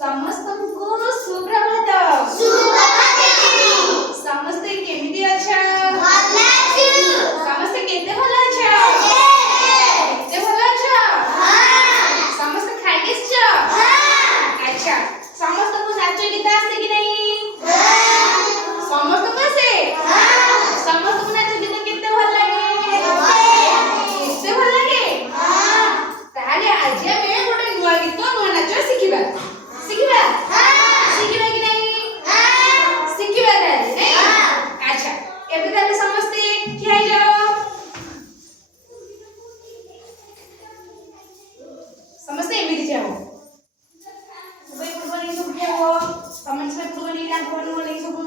ସମସ୍ତଙ୍କୁ ସୁପ୍ରଭାତ। ସମସ୍ତେ କେମିତି ଅଛ? ସମସ୍ତେ କେତେ ଭଲ ଅଛ? କେତେ ଭଲ ଅଛ? ସମସ୍ତେ ଖାଇକି ଆସିଛ? ଆଚ୍ଛା, ସମସ୍ତଙ୍କୁ ନାଚ ଗୀତ ଆସେ କି ନାହିଁ? ସମସ୍ତଙ୍କୁ ଆସେ? ସମସ୍ତଙ୍କୁ ନାଚ ଗୀତ କେତେ ଭଲ ଲାଗେ? କେତେ ଭଲ ଲାଗେ? ତାହେଲେ ଆଜି ଆମେ ଗୋଟେ ନୂଆ ଗୀତ ନୂଆ ନାଚ ଶିଖିବା। ଶିଖିବା କି ନାହିଁ? ଶିଖିବା ତାହେଲେ ନାଇଁ? ଆଚ୍ଛା, ଏବେ ତାହେଲେ ସମସ୍ତେ ଠିଆ ହେଇଯାଅ। ସମସ୍ତେ ଏମିତି ଠିଆ ହୁଅ। ସବୁ ଏପଟକୁ ନେଇକି ସବୁ ଠିଆ ହୁଅ। ତମେ ସବୁ ଏପଟକୁ ନେଇକି ଆଗକୁ ନେଇକି ସବୁ